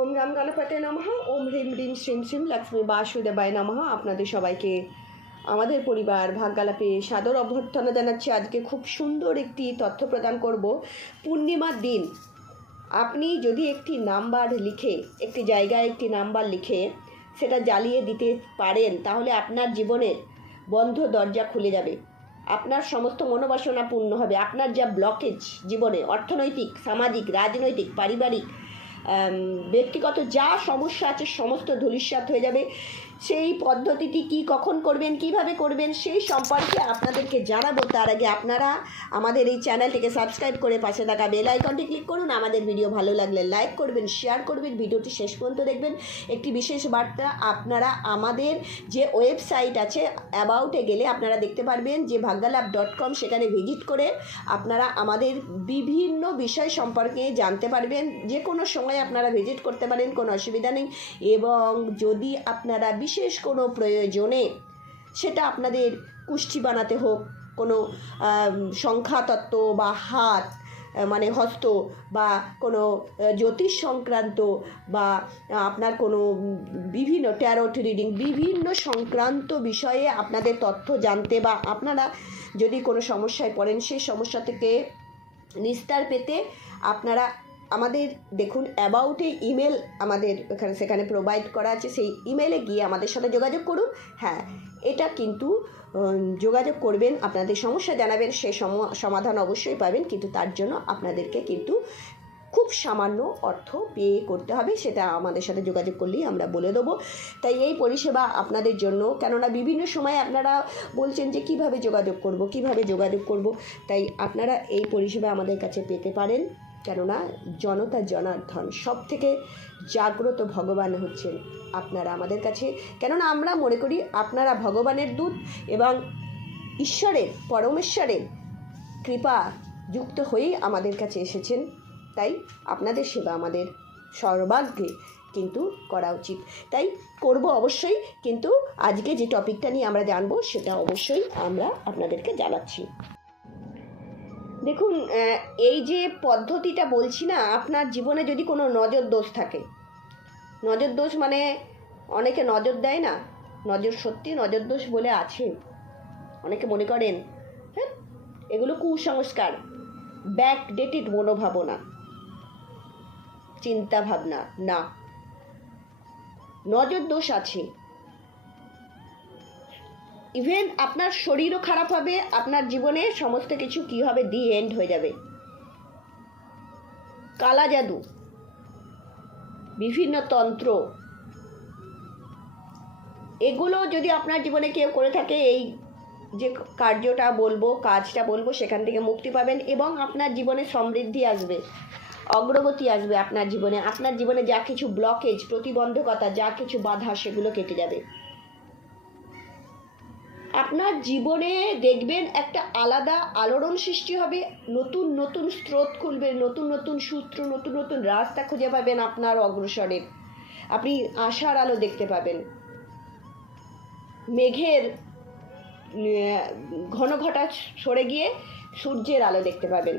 ওম গাম গণপতে নমঃ। ওম হ্রিম হ্রিম শ্রীম শ্রীম লক্ষ্মী বাসুদেবায় নমঃ। আপনাদের সবাইকে আমাদের পরিবার ভাগ্যালাপে সাদর অভ্যর্থনা জানাচ্ছি। আজকে খুব সুন্দর একটি তথ্য প্রদান করব। পূর্ণিমার দিন আপনি যদি একটি নাম্বার লিখে, একটি জায়গায় একটি নাম্বার লিখে সেটা জ্বালিয়ে দিতে পারেন, তাহলে আপনার জীবনের বন্ধ দরজা খুলে যাবে, আপনার সমস্ত মনোবাসনা পূর্ণ হবে। আপনার যা ব্লকেজ জীবনে, অর্থনৈতিক, সামাজিক, রাজনৈতিক, পারিবারিক, ব্যক্তিগত যা সমস্যা আছে সমস্ত ধূলিসাৎ হয়ে যাবে। সেই পদ্ধতিটি কি, কখন করবেন, কিভাবে করবেন সেই সম্পর্কে আপনাদেরকে জানাবো। তার আগে আপনারা আমাদের এই চ্যানেলটিকে সাবস্ক্রাইব করে পাশে থাকা বেল আইকনটি ক্লিক করুন। আমাদের ভিডিও ভালো লাগলে লাইক করবেন, শেয়ার করবেন, ভিডিওটি শেষ পর্যন্ত দেখবেন। একটি বিশেষ বার্তা, আপনারা আমাদের যে ওয়েবসাইট আছে অ্যাবাউটে গেলে আপনারা দেখতে পারবেন যে ভাগ্যালাপ.com, সেখানে ভিজিট করে আপনারা আমাদের বিভিন্ন বিষয় সম্পর্কে জানতে পারবেন। যে কোনো সময় আপনারা ভিজিট করতে পারেন, কোনো অসুবিধা নেই। এবং যদি আপনারা বিশেষ কোনো প্রয়োজনে, সেটা আপনাদের কুষ্ঠি বানাতে হোক, কোনো সংখ্যাতত্ত্ব বা হাত মানে হস্ত, বা কোনো জ্যোতিষ সংক্রান্ত, বা আপনার কোনো বিভিন্ন ট্যারোট রিডিং, বিভিন্ন সংক্রান্ত বিষয়ে আপনাদের তথ্য জানতে, বা আপনারা যদি কোনো সমস্যায় পড়েন সেই সমস্যা থেকে নিস্তার পেতে আপনারা আমাদের দেখুন অ্যাবাউটে ইমেল আমাদের সেখানে প্রোভাইড করা আছে। সেই ইমেলে গিয়ে আমাদের সাথে যোগাযোগ করুন। হ্যাঁ, এটা কিন্তু যোগাযোগ করবেন, আপনাদের সমস্যা জানাবেন, সে সমাধান অবশ্যই পাবেন, কিন্তু তার জন্য আপনাদেরকে কিন্তু খুব সামান্য অর্থ পে করতে হবে। সেটা আমাদের সাথে যোগাযোগ করলেই আমরা বলে দেবো। তাই এই পরিষেবা আপনাদের জন্য, কেননা বিভিন্ন সময় আপনারা বলছেন যে কিভাবে যোগাযোগ করব, তাই আপনারা এই পরিষেবা আমাদের কাছে পেতে পারেন। কেননা জনতা জনার্দন সব থেকে জাগ্রত ভগবান হচ্ছেন আপনারা আমাদের কাছে। কেননা আমরা মনে করি আপনারা ভগবানের দূত এবং ঈশ্বরের, পরমেশ্বরের কৃপা যুক্ত হয়েই আমাদের কাছে এসেছেন। তাই আপনাদের সেবা আমাদের সর্বাগ্রে কিন্তু করা উচিত, তাই করব অবশ্যই। কিন্তু আজকে যে টপিকটা নিয়ে আমরা জানবো সেটা অবশ্যই আমরা আপনাদেরকে জানাচ্ছি। দেখুন, এই যে পদ্ধতিটা বলছি না, আপনার জীবনে যদি কোনো নজর দোষ থাকে, নজর দোষ মানে অনেকে নজর দেয় না, নজর সত্যি নজর দোষ বলে আছে। অনেকে মনে করেন হ্যাঁ এগুলো কুসংস্কার, ব্যাকডেটেড মনোভাবনা, চিন্তা ভাবনা। না, নজর দোষ আছে। ইভেন আপনার শরীরও খারাপ হবে, আপনার জীবনে সমস্ত কিছু কী হবে, দি এন্ড হয়ে যাবে। কালা জাদু, বিভিন্ন তন্ত্র, এগুলো যদি আপনার জীবনে কেউ করে থাকে, এই যে কাজটা বলবো সেখান থেকে মুক্তি পাবেন এবং আপনার জীবনে সমৃদ্ধি আসবে, অগ্রগতি আসবে। আপনার জীবনে যা কিছু ব্লকেজ, প্রতিবন্ধকতা, যা কিছু বাধা, সেগুলো কেটে যাবে। আপনার জীবনে দেখবেন একটা আলাদা আলোড়ন সৃষ্টি হবে, নতুন নতুন স্রোত খুলবে, নতুন নতুন সূত্র, নতুন নতুন রাস্তা খুঁজে পাবেন আপনার অগ্রসরের। আপনি আশার আলো দেখতে পাবেন, মেঘের ঘন ঘটা সরে গিয়ে সূর্যের আলো দেখতে পাবেন।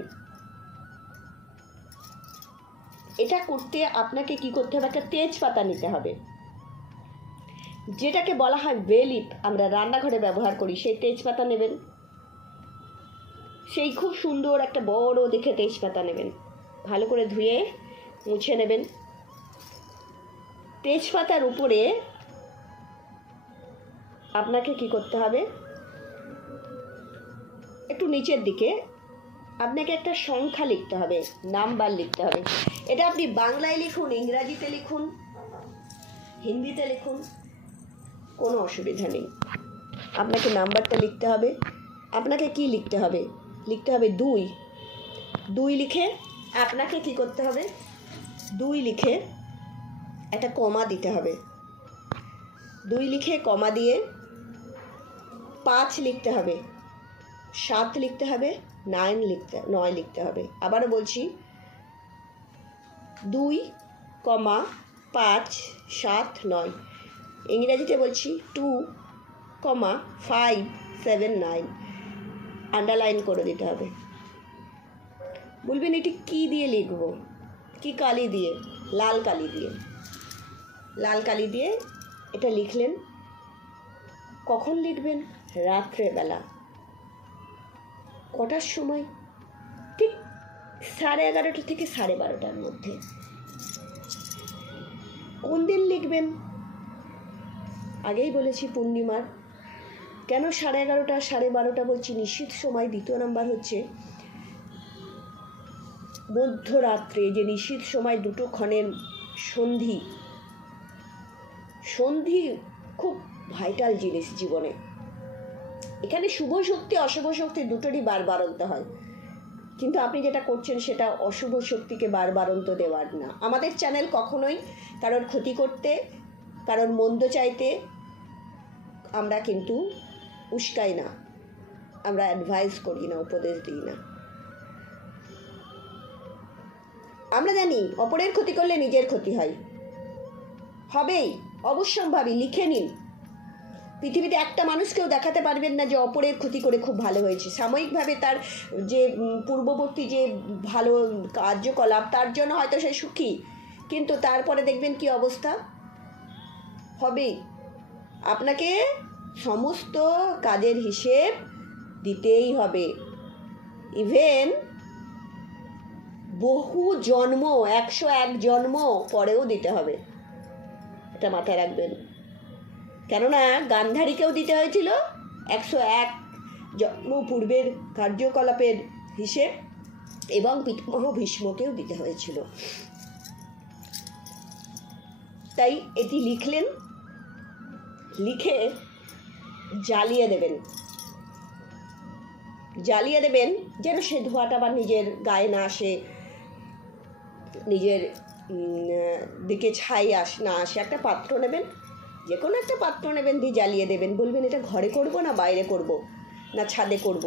এটা করতে আপনাকে কি করতে হবে, একটা তেজপাতা নিতে হবে, যেটাকে বলা হয় বে লিফ, আমরা রান্নাঘরে ব্যবহার করি। সেই তেজপাতা নেবেন, সেই খুব সুন্দর একটা বড় দেখে তেজপাতা নেবেন, ভালো করে ধুয়ে মুছে নেবেন। তেজপাতার উপরে আপনাকে কি করতে হবে, একটু নিচের দিকে আপনাকে একটা সংখ্যা লিখতে হবে, নাম্বার লিখতে হবে। এটা আপনি বাংলায় লিখুন, ইংরাজিতে লিখুন, হিন্দিতে লিখুন, কোনো অসুবিধা নেই। আপনাকে নাম্বারটা লিখতে হবে। আপনাকে কি লিখতে হবে, 2 লিখে আপনাকে কি করতে হবে, 2 লিখে একটা কমা দিতে হবে। 2 লিখে কমা দিয়ে 5 লিখতে হবে, 7 লিখতে হবে, 9 লিখতে হবে। আবারও বলছি, 2, 5, 7, 9। ইংরেজিতে বলছি 2, 5, 7, 9। আন্ডারলাইন করে দিতে হবে। বলবেন এটি কী দিয়ে লিখব, কি কালি দিয়ে? লাল কালি দিয়ে এটা লিখলেন। কখন লিখবেন? রাত্রেবেলা। কটার সময়? ঠিক 11:30 থেকে 12:30 মধ্যে। কোন দিন লিখবেন? আগেই বলেছি পূর্ণিমার। কেন 11:30 12:30 বলছি? নিশ্চিত সময়। দ্বিতীয় নাম্বার হচ্ছে মধ্যরাত্রে, যে নিশ্চিত সময়, দুটো ক্ষণের সন্ধি খুব ভাইটাল জিনিস জীবনে। এখানে শুভ শক্তি অশুভ শক্তি দুটোরই বারবারন্ত হয়, কিন্তু আপনি যেটা করছেন সেটা অশুভ শক্তিকে বারবারন্ত দেওয়ার না। আমাদের চ্যানেল কখনোই কারোর ক্ষতি করতে, কারোর মন্দ চাইতে আমরা কিন্তু উস্কাই না, আমরা অ্যাডভাইস করি না, উপদেশ দিই না। আমরা জানি অপরের ক্ষতি করলে নিজের ক্ষতি হয়, হবেই, অবশ্যম্ভাবী। লিখে নিন। পৃথিবীতে একটা মানুষকেও দেখাতে পারবেন না যে অপরের ক্ষতি করে খুব ভালো হয়েছে। সাময়িকভাবে তার যে পূর্ববর্তী যে ভালো কার্যকলাপ, তার জন্য হয়তো সে সুখী, কিন্তু তারপরে দেখবেন কি অবস্থা হবেই। আপনাকে সমস্ত কাজের হিসেব দিতেই হবে, ইভেন বহু জন্ম, 101 জন্ম পরেও দিতে হবে। এটা মাথায় রাখবেন। কেননা গান্ধারীকেও দিতে হয়েছিল 101 জন্ম পূর্বের কার্যকলাপের হিসেব, এবং পিতামহ ভীষ্মকেও দিতে হয়েছিল। তাই এটি লিখলেন, লিখে জ্বালিয়ে দেবেন যেন সে ধোঁয়াটা আবার নিজের গায়ে না আসে, নিজের দিকে ছাই না আসে। একটা পাত্র নেবেন, যে কোনো একটা পাত্র নেবেন, দিয়ে জ্বালিয়ে দেবেন। বলবেন এটা ঘরে করব না বাইরে করব না ছাদে করব,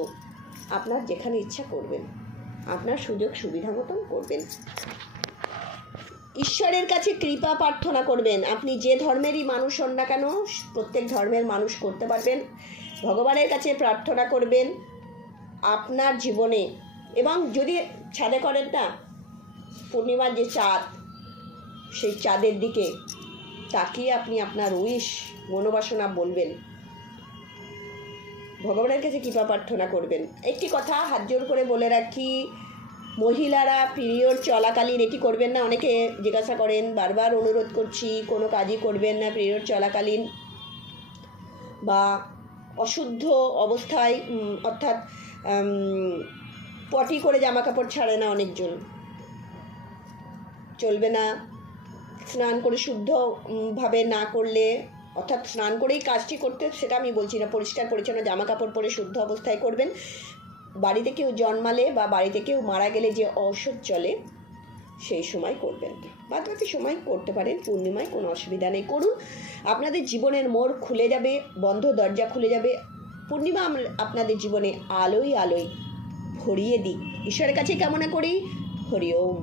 আপনার যেখানে ইচ্ছা করবেন, আপনার সুযোগ সুবিধা মতন করবেন। ঈশ্বরের কাছে কৃপা প্রার্থনা করবেন। আপনি যে ধর্মেরই মানুষ হন না কেন, প্রত্যেক ধর্মের মানুষ করতে পারবেন। ভগবানের কাছে প্রার্থনা করবেন আপনার জীবনে, এবং যদি ছাদে করেন না, পূর্ণিমার যে চাঁদ, সেই চাঁদের দিকে তাকিয়ে আপনি আপনার উইশ, মনোবাসনা বলবেন, ভগবানের কাছে কৃপা প্রার্থনা করবেন। একটি কথা হাত জোর করে বলে রাখি, মহিলারা পিরিয়ড চলাকালীন এটি করবেন না। অনেকে জিজ্ঞাসা করেন, বারবার অনুরোধ করছি, কোনো কাজই করবেন না পিরিয়ড চলাকালীন, বা অশুদ্ধ অবস্থায়, অর্থাৎ পটি করে জামা কাপড় ছাড়ে না অনেকজন, চলবে না। স্নান করে শুদ্ধভাবে না করলে, অর্থাৎ স্নান করেই কাজটি করতে, সেটা আমি বলছি না, পরিষ্কার পরিচ্ছন্ন জামা কাপড় পরে শুদ্ধ অবস্থায় করবেন। বাড়িতে কেউ জন্মালে বা বাড়িতে কেউ মারা গেলে যে ঔষধ চলে, সেই সময় করবেন না। বাকি সময় করতে পারেন, পূর্ণিমায় কোনো অসুবিধা নেই, করুন। আপনাদের জীবনের মোড় খুলে যাবে, বন্ধ দরজা খুলে যাবে। পূর্ণিমা আপনাদের জীবনে আলোয় ভরিয়ে দিক। ঈশ্বরের কাছে কামনা করি। হরি ওম।